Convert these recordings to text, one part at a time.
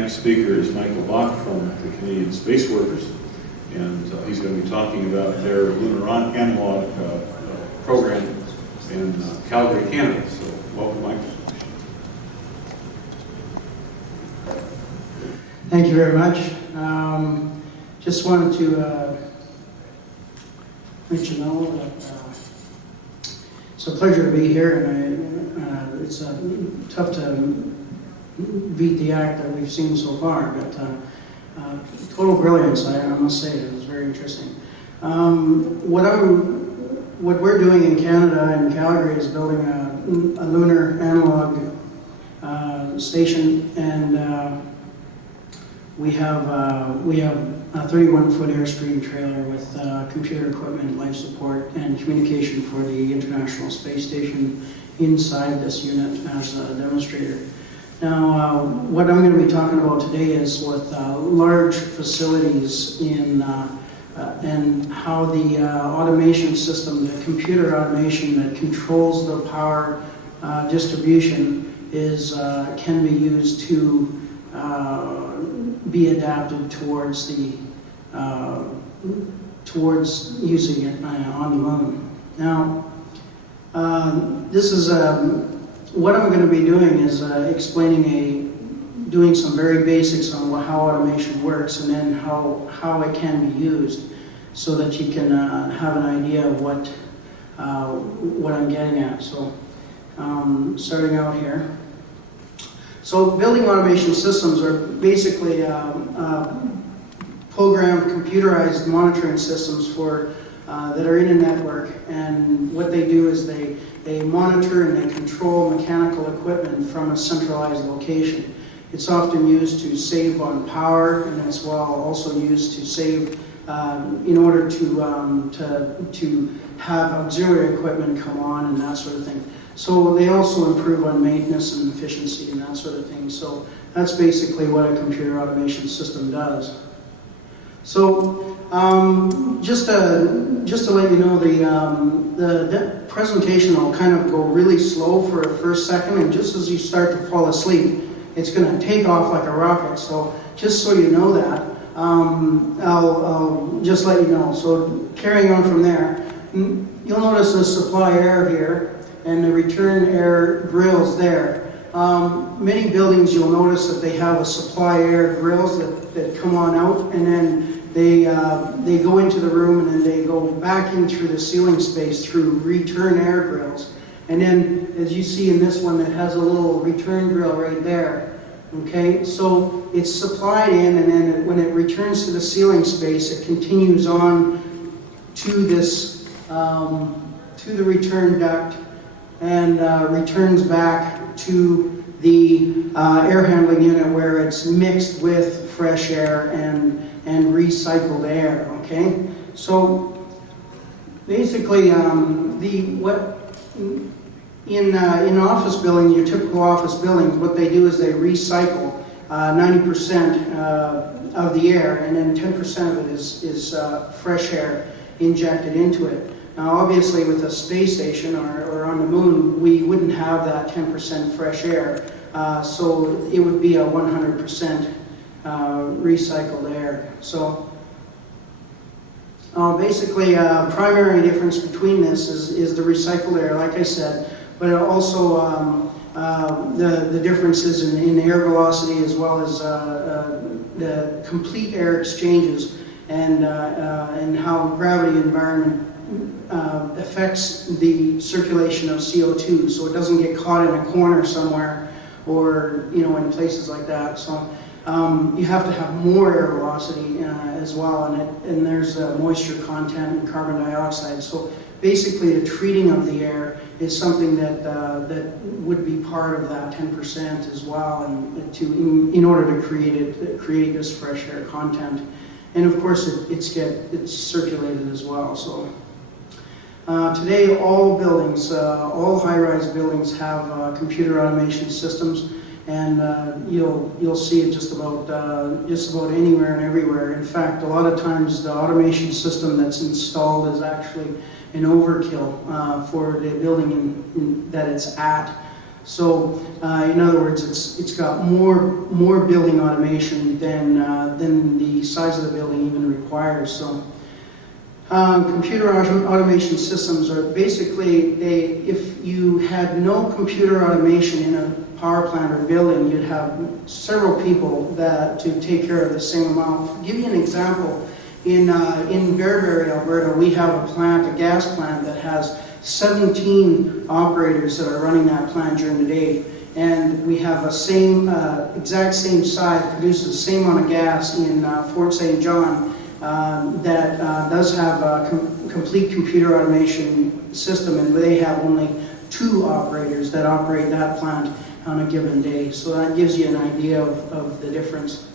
next speaker is Michael Bakk from the Canadian Space Workers, and he's going to be talking about their Lunar analog program in Calgary, Canada. So welcome, Michael. Thank you very much. Just wanted to let you know that it's a pleasure to be here, and it's tough to beat the act that we've seen so far, but total brilliance, I must say. It was very interesting. What we're doing in Canada and Calgary is building a lunar analog station, and we have a 31-foot Airstream trailer with computer equipment, life support, and communication for the International Space Station inside this unit as a demonstrator. Now, what I'm going to be talking about today is with large facilities in and how the automation system, the computer automation that controls the power distribution, can be used to be adapted towards using it on the moon. Now, this is what I'm going to be doing is doing some very basics on how automation works, and then how it can be used, so that you can have an idea of what I'm getting at. So, starting out here. So building automation systems are basically programmed, computerized monitoring systems that are in a network, and what they do is they monitor and they control mechanical equipment from a centralized location. It's often used to save on power, and as well also used to save in order to have auxiliary equipment come on and that sort of thing. So they also improve on maintenance and efficiency and that sort of thing. So that's basically what a computer automation system does. So just to let you know, the presentation will kind of go really slow for a first second, and just as you start to fall asleep, it's going to take off like a rocket. So just so you know that, I'll just let you know. So carrying on from there, you'll notice the supply air here and the return air grills there. Many buildings, you'll notice that they have a supply air grills that come on out, and then they go into the room, and then they go back in through the ceiling space through return air grills. And then, as you see in this one, it has a little return grill right there. Okay, so it's supplied in, and then when it returns to the ceiling space, it continues on to this to the return duct, and returns back to the air handling unit, where it's mixed with fresh air and recycled air. Okay, so basically, in office buildings, your typical office buildings, what they do is they recycle 90% of the air, and then 10% of it is fresh air injected into it. Now, obviously, with a space station or on the moon, we wouldn't have that 10% fresh air, so it would be a 100% recycled air. So basically, primary difference between this is the recycled air, like I said, but also the differences in air velocity, as well as the complete air exchanges, and how gravity environment affects the circulation of CO2, so it doesn't get caught in a corner somewhere, or in places like that. So you have to have more air velocity as well, and there's moisture content and carbon dioxide. So basically, the treating of the air is something that would be part of that 10% as well, and in order to create this fresh air content. And of course, it's circulated as well. So today, all buildings, all high-rise buildings have computer automation systems, and you'll see it just about anywhere and everywhere. In fact, a lot of times the automation system that's installed is actually an overkill for the building that it's at. So, in other words, it's got more building automation than the size of the building even requires. So, computer automation systems are basically, if you had no computer automation in a power plant or building, you'd have several people to take care of the same amount. To give you an example, in Bearberry, Alberta, we have a gas plant that has 17 operators that are running that plant during the day. And we have a exact same site, produces the same amount of gas in Fort St. John that does have a complete computer automation system, and they have only 2 operators that operate that plant on a given day. So that gives you an idea of the difference.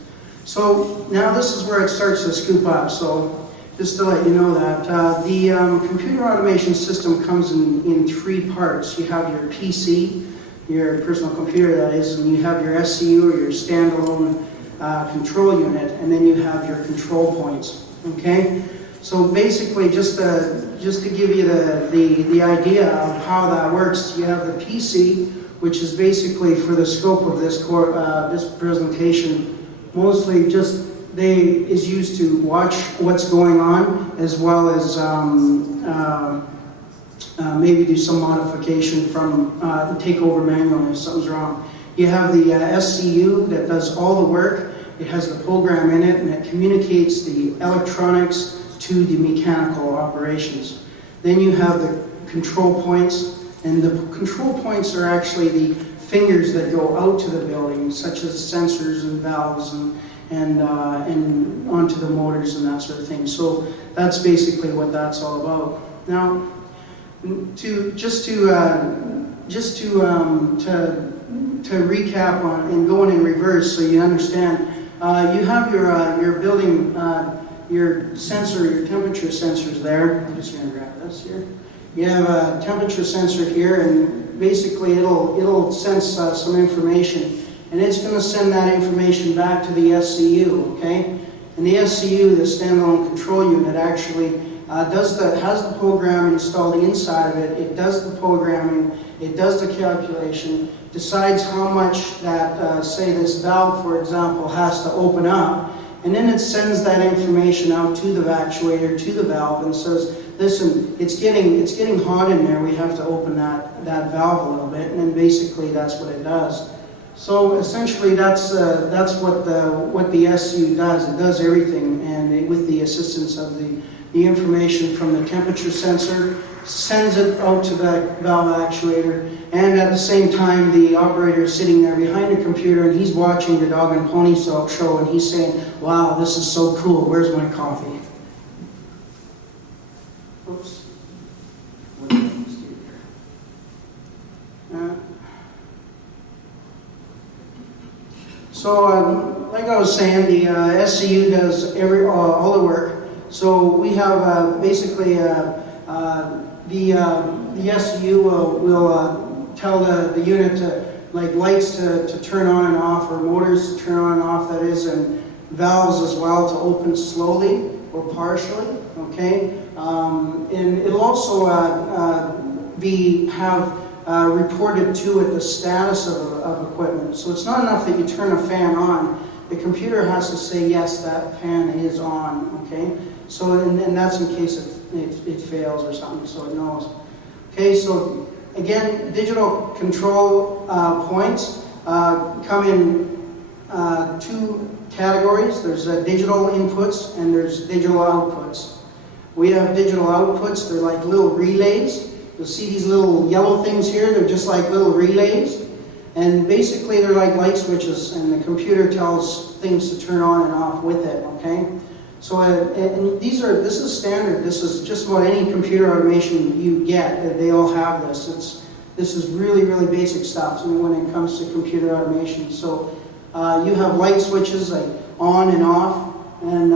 So now this is where it starts to scoop up. So just to let you know that the computer automation system comes in 3 parts. You have your PC, your personal computer that is, and you have your SCU or your standalone control unit, and then you have your control points. Okay, so basically, just to give you the idea of how that works, you have the PC, which is basically, for the scope of this presentation, mostly just is used to watch what's going on, as well as maybe do some modification from take over manually if something's wrong. You have the SCU that does all the work. It has the program in it, and it communicates the electronics to the mechanical operations. Then you have the control points, and the control points are actually the fingers that go out to the building, such as sensors and valves and onto the motors and that sort of thing. So that's basically what that's all about. Now, to recap on and going in reverse so you understand, you have your building, your sensor, your temperature sensors there. I'm just going to grab this here. You have a temperature sensor here, and basically it'll sense some information, and it's going to send that information back to the SCU. Okay, and the SCU, the standalone control unit, actually has the program installed inside of it. It does the programming, it does the calculation, decides how much that, say this valve, for example, has to open up, and then it sends that information out to the actuator, to the valve, and says, listen, it's getting hot in there, we have to open that valve a little bit, and then basically that's what it does. So essentially that's what the SCU does. It does everything, and with the assistance of the information from the temperature sensor, sends it out to the valve actuator, and at the same time the operator is sitting there behind the computer, and he's watching the dog and pony show, and he's saying, wow, this is so cool, where's my coffee? Oops. What did I just do here? So like I was saying, the SCU does all the work. So we have basically the SCU will tell the unit like lights to turn on and off, or motors to turn on and off, that is, and valves as well to open slowly or partially. Okay, and it'll also have reported to it the status of equipment. So it's not enough that you turn a fan on. The computer has to say, yes, that fan is on. Okay. So, and that's in case it fails or something, so it knows. Okay, so again, digital control points come in 2 categories. There's digital inputs and there's digital outputs. We have digital outputs, they're like little relays. You'll see these little yellow things here, they're just like little relays. And basically they're like light switches, and the computer tells things to turn on and off with it, okay? So, and this is standard. This is just about any computer automation you get. They all have this. This is really, really basic stuff when it comes to computer automation. So, you have light switches like on and off, and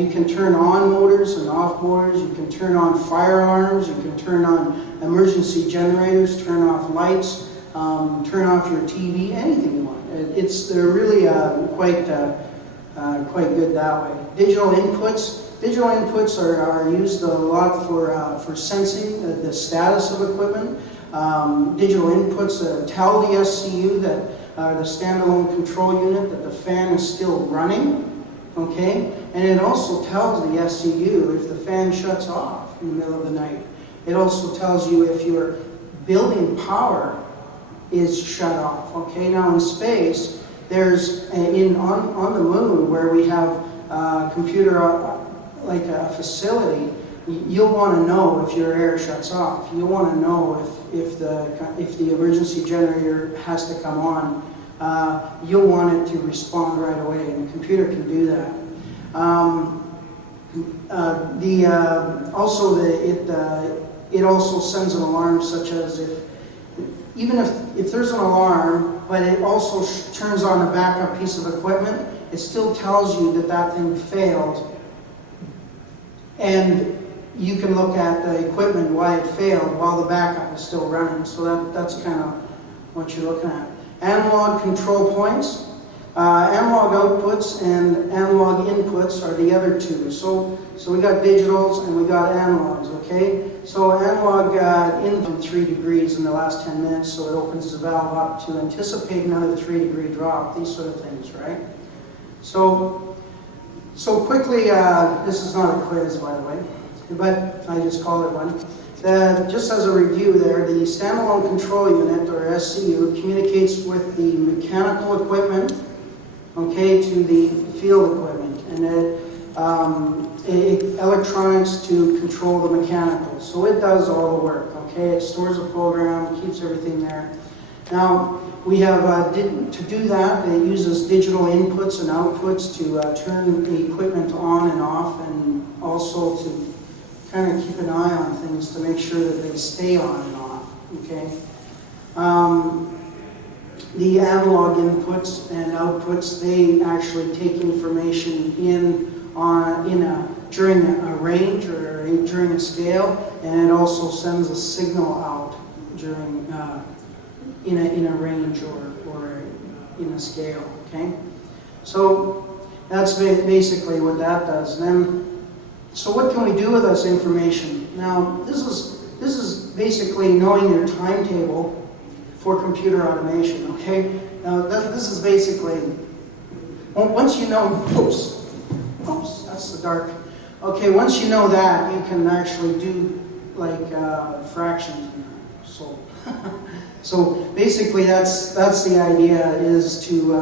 you can turn on motors and off motors. You can turn on fire alarms. You can turn on emergency generators. Turn off lights. Turn off your TV. Anything you want. They're really quite good that way. Digital inputs are used a lot for sensing the status of equipment. digital inputs that tell the SCU that the standalone control unit that the fan is still running, okay? And it also tells the SCU if the fan shuts off in the middle of the night. It also tells you if your building power is shut off, okay? Now in space, there's, on the moon where we have computer, like a facility, you'll want to know if your air shuts off. You'll want to know if the emergency generator has to come on. You'll want it to respond right away, and the computer can do that. It also sends an alarm, such as if there's an alarm, but it also turns on a backup piece of equipment, it still tells you that that thing failed, and you can look at the equipment, why it failed, while the backup is still running. So that's kind of what you're looking at. Analog control points. Analog outputs and analog inputs are the other two. So we got digitals and we got analogs, okay? So analog in 3 degrees in the last 10 minutes, so it opens the valve up to anticipate another 3-degree drop, these sort of things, right? So quickly, this is not a quiz, by the way, but I just call it one. Just as a review there, the standalone control unit, or SCU, communicates with the mechanical equipment, okay, to the field equipment, and electronics to control the mechanical. So it does all the work, okay? It stores a program, keeps everything there. Now, we have, to do that, it uses digital inputs and outputs to turn the equipment on and off, and also to kind of keep an eye on things to make sure that they stay on and off, okay? The analog inputs and outputs, they actually take information during a range or during a scale, and it also sends a signal out during in a range or in a scale, okay? So that's basically what that does. And then, so what can we do with this information? Now, this is basically knowing your timetable for computer automation, okay? Now, this is basically, once you know, oops, that's the dark. Okay, once you know that, you can actually do like fractions. So basically, that's the idea, is to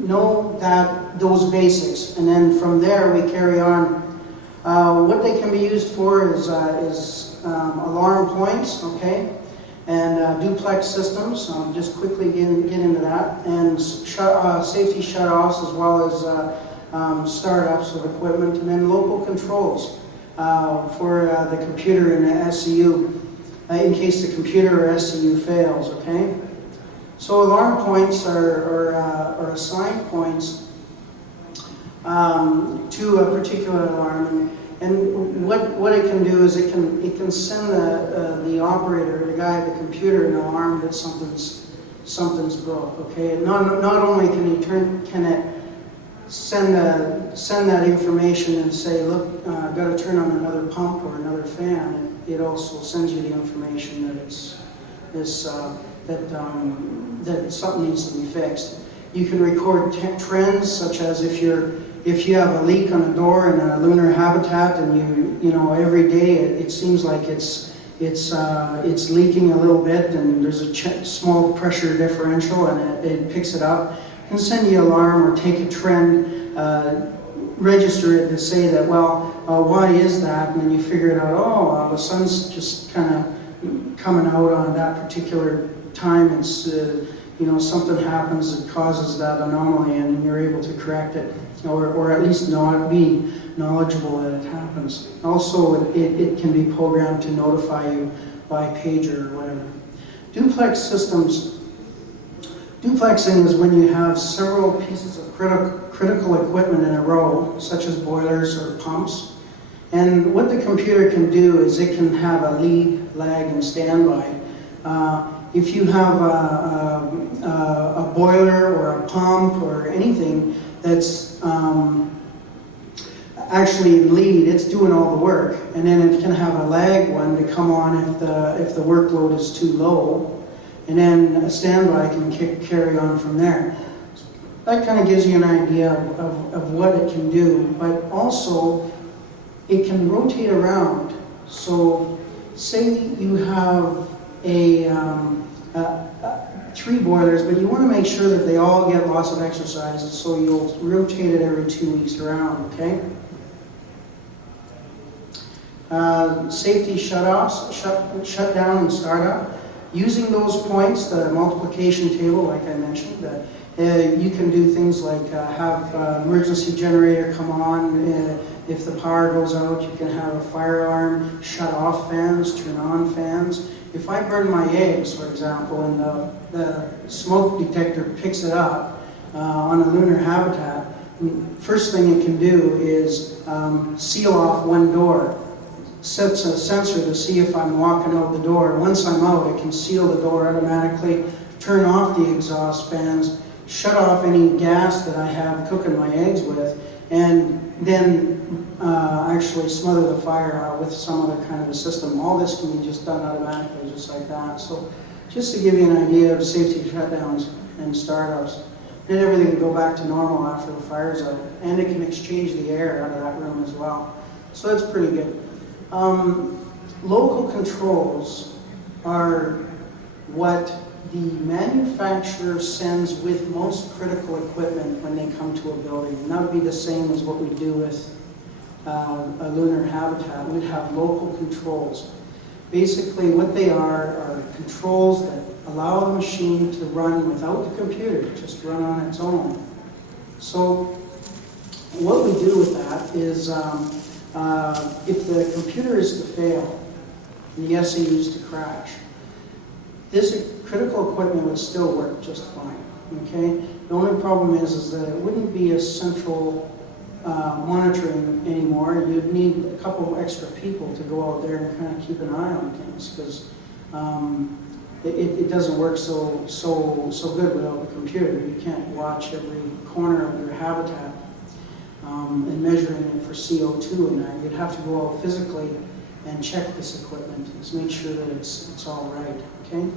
know those basics, and then from there we carry on. What they can be used for is alarm points, okay, and duplex systems. Just quickly get into that, and safety shutoffs, as well as startups of equipment, and then local controls for the computer and the SCU in case the computer or SCU fails, okay. So alarm points are assigned points to a particular alarm, and what it can do is it can send the operator, the guy at the computer, an alarm that something's broke. Okay, not only can it send that information and say, look, I've got to turn on another pump or another fan. It also sends you the information that that something needs to be fixed. You can record trends, such as if you have a leak on a door in a lunar habitat, and you know every day it seems like it's leaking a little bit, and there's a small pressure differential, and it picks it up. It can send you an alarm or take a trend, register it to say that, well, why is that? And then you figure it out. The sun's just kind of coming out on that particular time. It's something happens that causes that anomaly, and you're able to correct it, or at least not be knowledgeable that it happens. Also, it can be programmed to notify you by pager or whatever. Duplex systems. Duplexing is when you have several pieces of critical equipment in a row, such as boilers or pumps. And what the computer can do is it can have a lead, lag, and standby. If you have a boiler or a pump or anything that's actually lead, it's doing all the work, and then it can have a lag one to come on if the workload is too low, and then a standby can carry on from there. That kind of gives you an idea of what it can do, but also it can rotate around. So say you have three boilers, but you want to make sure that they all get lots of exercise, so you'll rotate it every 2 weeks around, okay? Safety shutoffs, shut down and start up. Using those points, the multiplication table, like I mentioned, you can do things like have emergency generator come on. If the power goes out, you can have a fire alarm, shut off fans, turn on fans. If I burn my eggs, for example, and the smoke detector picks it up on a lunar habitat, first thing it can do is seal off one door. Sets a sensor to see if I'm walking out the door. Once I'm out, it can seal the door automatically, turn off the exhaust fans, shut off any gas that I have cooking my eggs with, and then actually smother the fire out with some other kind of a system. All this can be just done automatically, just like that. So just to give you an idea of safety shutdowns and startups. Then everything can go back to normal after the fire's out. And it can exchange the air out of that room as well. So that's pretty good. Local controls are what the manufacturer sends with most critical equipment when they come to a building. And that would be the same as what we do with a lunar habitat. We'd have local controls. Basically what they are controls that allow the machine to run without the computer, just run on its own. So what we do with that is if the computer is to fail, and the SCU is to crash, this critical equipment would still work just fine, okay? The only problem is that it wouldn't be a central monitoring anymore. You'd need a couple extra people to go out there and kind of keep an eye on things, because it doesn't work so good without the computer. You can't watch every corner of your habitat and measuring it for CO2 and that. You'd have to go out physically and check this equipment to make sure that it's all right, okay?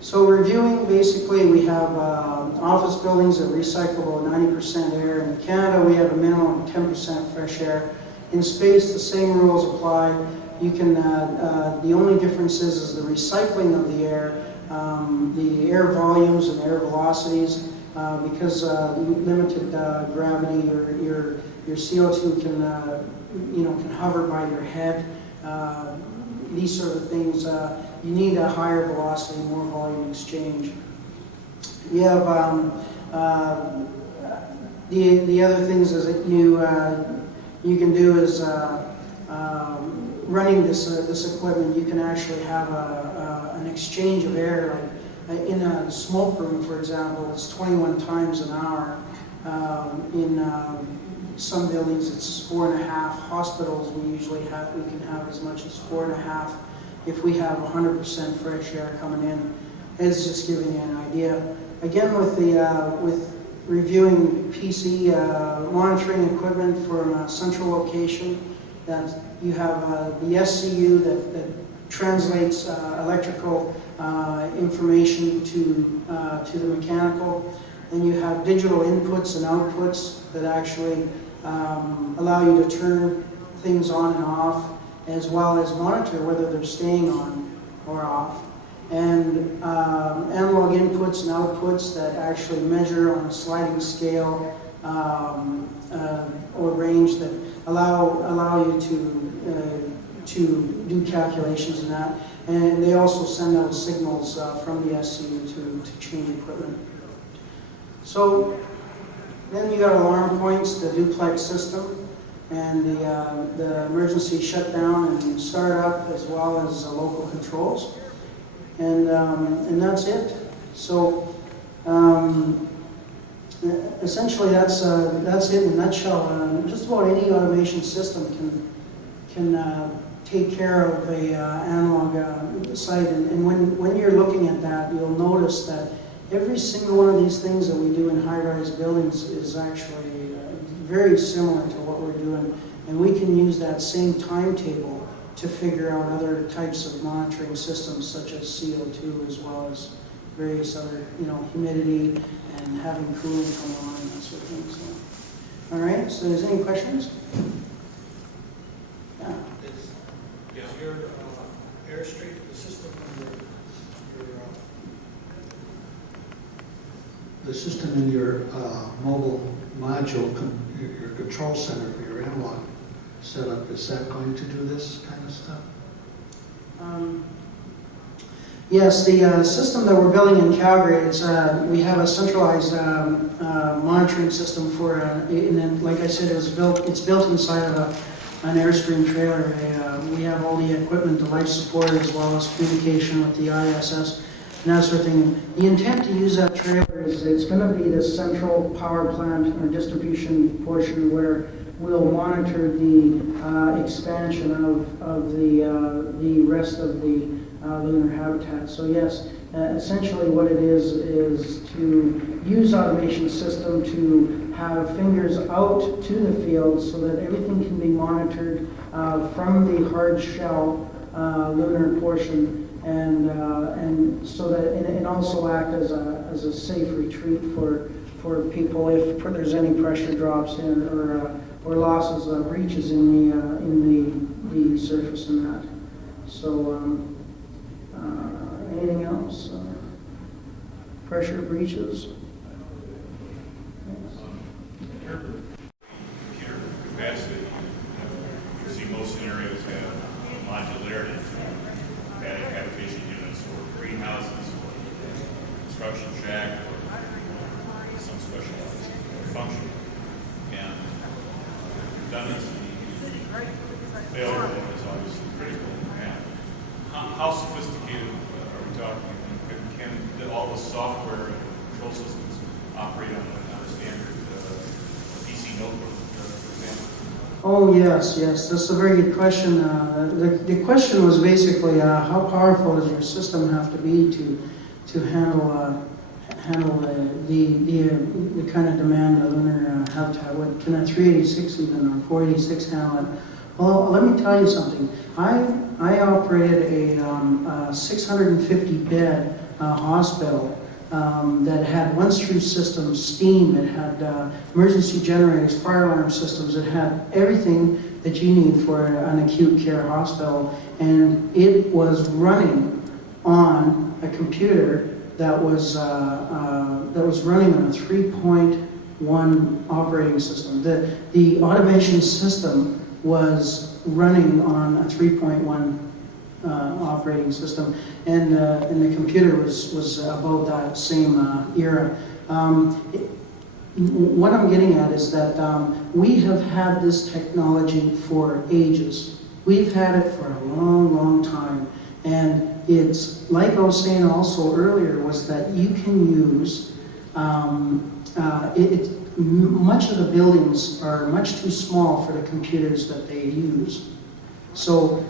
So reviewing, basically we have office buildings that recycle about 90% air. In Canada we have a minimum of 10% fresh air. In space the same rules apply. You can, the only difference is the recycling of the air volumes and air velocities, because limited gravity, your CO2 can hover by your head. These sort of things. You need a higher velocity, more volume exchange. You have the other things is that you can do is running this equipment. You can actually have an exchange of air. Like in a smoke room, for example, it's 21 times an hour. In some buildings, it's 4.5. Hospitals, we can have as much as 4.5. If we have 100% fresh air coming in. It's just giving you an idea. Again, with reviewing PC monitoring equipment from a central location, that you have the SCU that translates electrical information to the mechanical, and you have digital inputs and outputs that actually allow you to turn things on and off, as well as monitor whether they're staying on or off. And analog inputs and outputs that actually measure on a sliding scale or range that allow you to do calculations and that. And they also send out signals from the SCU to change equipment. So then you got alarm points, the duplex system, and the emergency shutdown and startup, as well as local controls, and that's it. So essentially, that's it in a nutshell. Just about any automation system can take care of a analog site, and when you're looking at that, you'll notice that every single one of these things that we do in high-rise buildings is actually very similar to what we're doing, and we can use that same timetable to figure out other types of monitoring systems such as CO2 as well as various other, humidity and having cooling come on and that sort of thing. So, all right, so is any questions? Yeah. Is your airstream, the system in your mobile module, your control center for your analog setup, is that going to do this kind of stuff? Yes, the system that we're building in Calgary, we have a centralized monitoring system for, and then, like I said, it's built inside of an Airstream trailer. We have all the equipment, the life support, as well as communication with the ISS and that sort of thing. The intent to use that trailer is it's going to be the central power plant or distribution portion where we'll monitor the expansion of the rest of the lunar habitat. So yes, essentially what it is to use automation system to have fingers out to the field so that everything can be monitored from the hard shell lunar portion, and so that and also act as a safe retreat for people if there's any pressure drops in or losses, breaches in the surface and that. So anything else? Pressure breaches? Computer capacity, you see most scenarios have modularity to adding habitation units or greenhouses or construction shack or some specialized function. And redundancy, failure is obviously critical. And how sophisticated are we talking? Can all the software and control systems operate on a standard PC notebook, for example? Oh yes, that's a very good question. The question was basically how powerful does your system have to be to handle the kind of demand of lunar habitat? What can a 386 even or 486 handle it? Well, let me tell you something. I operated a 650 bed hospital that had once-through systems, steam, it had emergency generators, fire alarm systems, it had everything that you need for an acute care hospital, and it was running on a computer that was running on a 3.1 operating system. The automation system was running on a 3.1 operating system, and the computer was about that same era. What I'm getting at is that we have had this technology for ages. We've had it for a long, long time, and it's like I was saying also earlier was that you can use much of the buildings are much too small for the computers that they use. So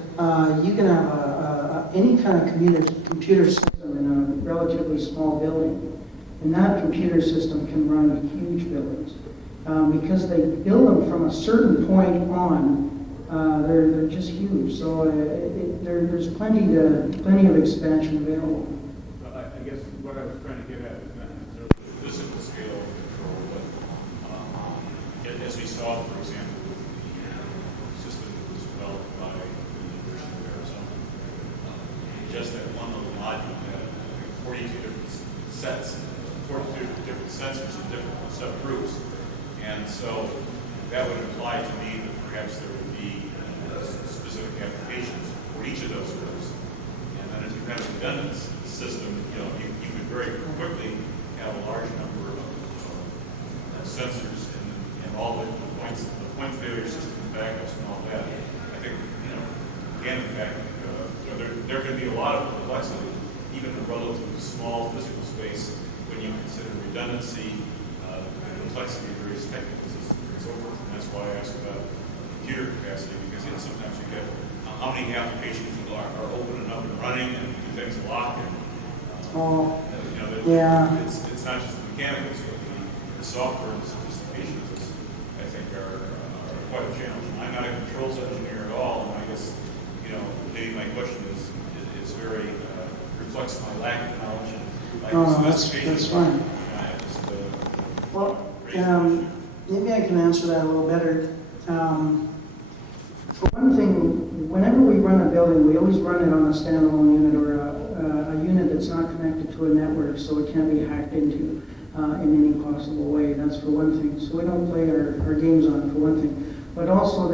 you can have any kind of computer system in a relatively small building, and that computer system can run huge buildings. Because they build them from a certain point on, they're just huge. So there's plenty of expansion available. I guess what I was trying to get at is not necessarily the physical scale of control, but as we saw, for example, with the system that was developed by the University of Arizona, just that one little module had 42 different sets, 42 different sensors in different subgroups, and so that would imply to me that perhaps there would be specific applications for each of those groups. And then if you have a redundant system, you could very quickly have a large number of sensors and all the point failure system backups and all that. I think, again, in fact, there can be a lot of complexity, even in a relatively small physical space, when you consider redundancy, the complexity of various technical systems and so forth. And that's why I asked about computer capacity, because sometimes you get how many applications are open and up and running, and do things lock, and yeah. It's not just the mechanicals, but the software and the sophistication. I think reflects my lack of knowledge. Oh, that's fine. I just, Well, maybe I can answer that a little better. For one thing, whenever we run a building, we always run it on a standalone unit or a unit that's not connected to a network, so it can't be hacked into in any possible way. That's for one thing. So we don't play our games on it, for one thing. But also,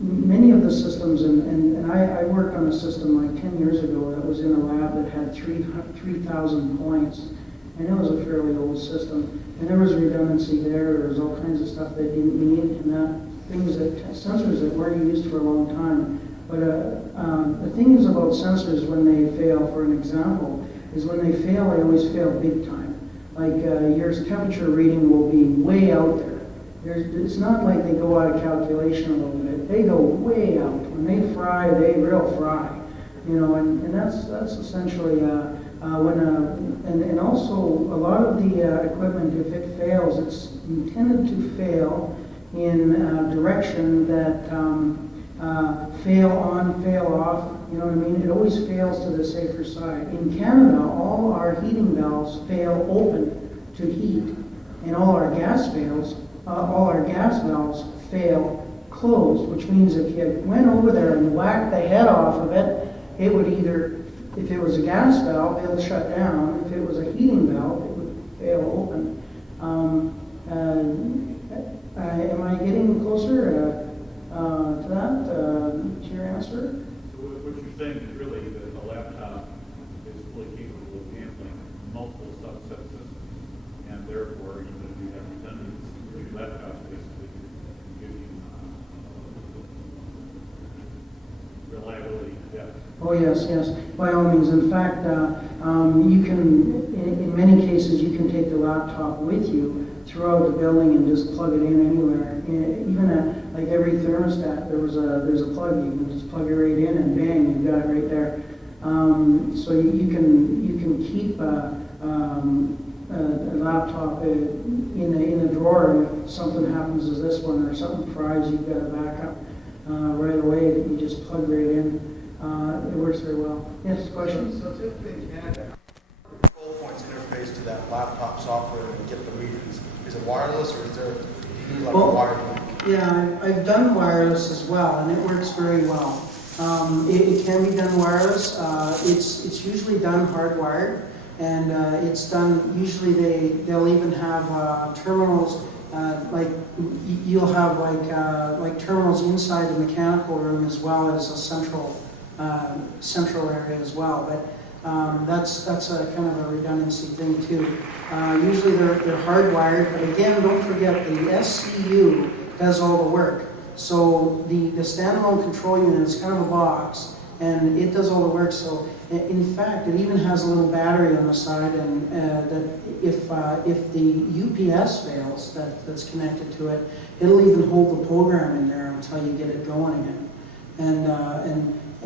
many of the systems, and I worked on a system like 10 years ago that was in a lab that had 3,000 points, and it was a fairly old system. And there was redundancy there was all kinds of stuff they didn't need, and sensors that weren't used for a long time. But the thing is about sensors when they fail, for an example, is when they always fail big time. Like your temperature reading will be way out there. It's not like they go out of calculation a little bit. They go way out. When they fry, they real fry. And that's essentially and also a lot of the equipment, if it fails, it's intended to fail in a direction that fail on, fail off. You know what I mean? It always fails to the safer side. In Canada, all our heating valves fail open to heat, and all our gas valves fail closed, which means if you went over there and whacked the head off of it, it would either, if it was a gas valve, it would shut down. If it was a heating valve, it would fail open. Am I getting closer to that, to your answer? So what you're saying is really that a laptop is fully capable of handling multiple subset systems, and therefore, even if you have redundancy, your laptop basically can give you reliability. Yeah. Oh, yes, by all means. In fact, you can, in many cases, you can take the laptop with you throughout the building and just plug it in anywhere. Even like every thermostat, there's a plug. You can just plug it right in, and bang, you've got it right there. So you can keep a laptop in a drawer. If something happens to this one or something fries, you've got a backup right away that you just plug right in. It works very well. Yes, question? So typically in Canada, control points interface to that laptop software and get the readings. Is it wireless or is there, do you need like a wired link? Yeah, I've done wireless as well, and it works very well. It can be done wireless. It's usually done hardwired, and it's done. Usually they'll even have terminals. Like you'll have like terminals inside the mechanical room as well as a central area as well. But that's a kind of a redundancy thing too. Usually they're hardwired, but again, don't forget the SCU does all the work. So the standalone control unit is kind of a box, and it does all the work. So in fact, it even has a little battery on the side, and that if the UPS fails that's connected to it, it'll even hold the program in there until you get it going again.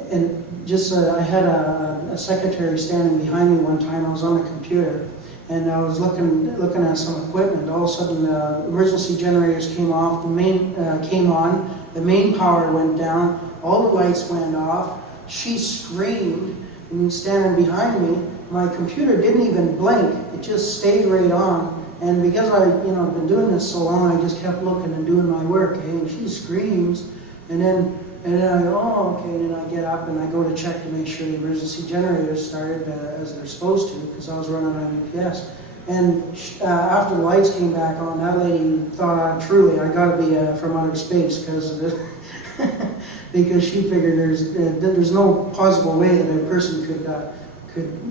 And just I had a secretary standing behind me one time. I was on the computer, and I was looking at some equipment. All of a sudden, the emergency generators came off. The main came on. The main power went down. All the lights went off. She screamed, and standing behind me, my computer didn't even blink. It just stayed right on. And because I've been doing this so long, I just kept looking and doing my work. And she screams, and then I go, oh, okay. And then I get up and I go to check to make sure the emergency generators started as they're supposed to, because I was running on UPS. And after the lights came back on, that lady thought, truly, I got to be from outer space because of it. Because she figured there's no possible way that a person could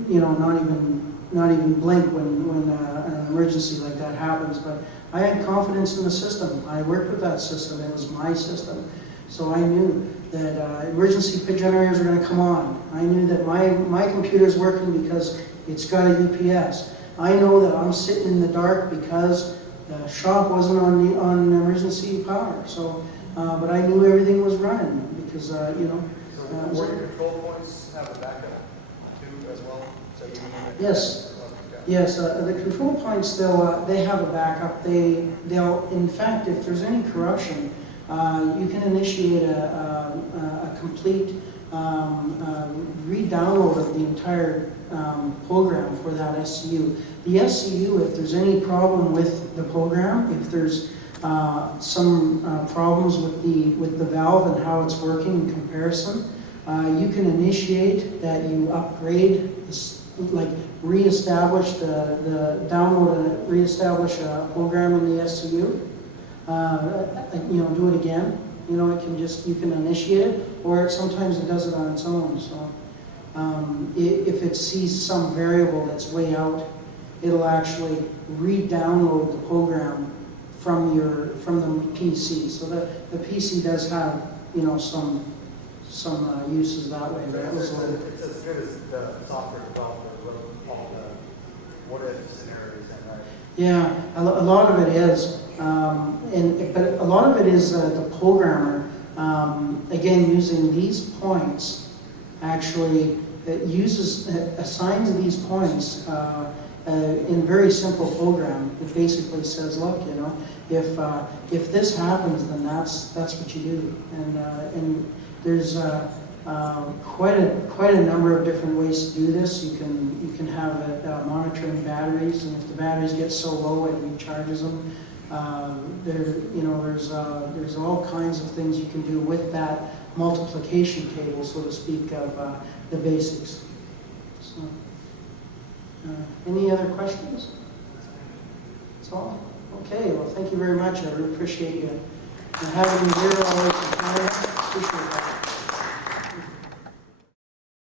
not even blink when an emergency like that happens. But I had confidence in the system. I worked with that system. It was my system. So I knew that emergency generators are going to come on. I knew that my computer's working because it's got a UPS. I know that I'm sitting in the dark because the shop wasn't on emergency power. So, but I knew everything was running because So were your control points have a backup too as well? So yes. Yes, the control points, they have a backup. They'll, in fact, if there's any corruption, you can initiate a complete re-download of the entire program for that SCU. The SCU, if there's any problem with the program, if there's some problems with the valve and how it's working in comparison, you can initiate that you upgrade, like reestablish download and reestablish a program in the SCU. Do it again. It can you can initiate it, or sometimes it does it on its own. So if it sees some variable that's way out, it'll actually re-download the program from the PC. So the PC does have some uses that way. But It's as good as the software developer wrote all the what-if scenarios, right? Yeah, a lot of it is, but a lot of it is the programmer, again, using these points, actually assigns these points in a very simple program. It basically says, look, if this happens, then that's what you do, and there's quite a number of different ways to do this. You can have it monitoring batteries, and if the batteries get so low, it recharges them. There's all kinds of things you can do with that multiplication table, so to speak, of the basics. So, any other questions? That's all. Okay. Well, thank you very much. I really appreciate you having me here all the time. Appreciate that.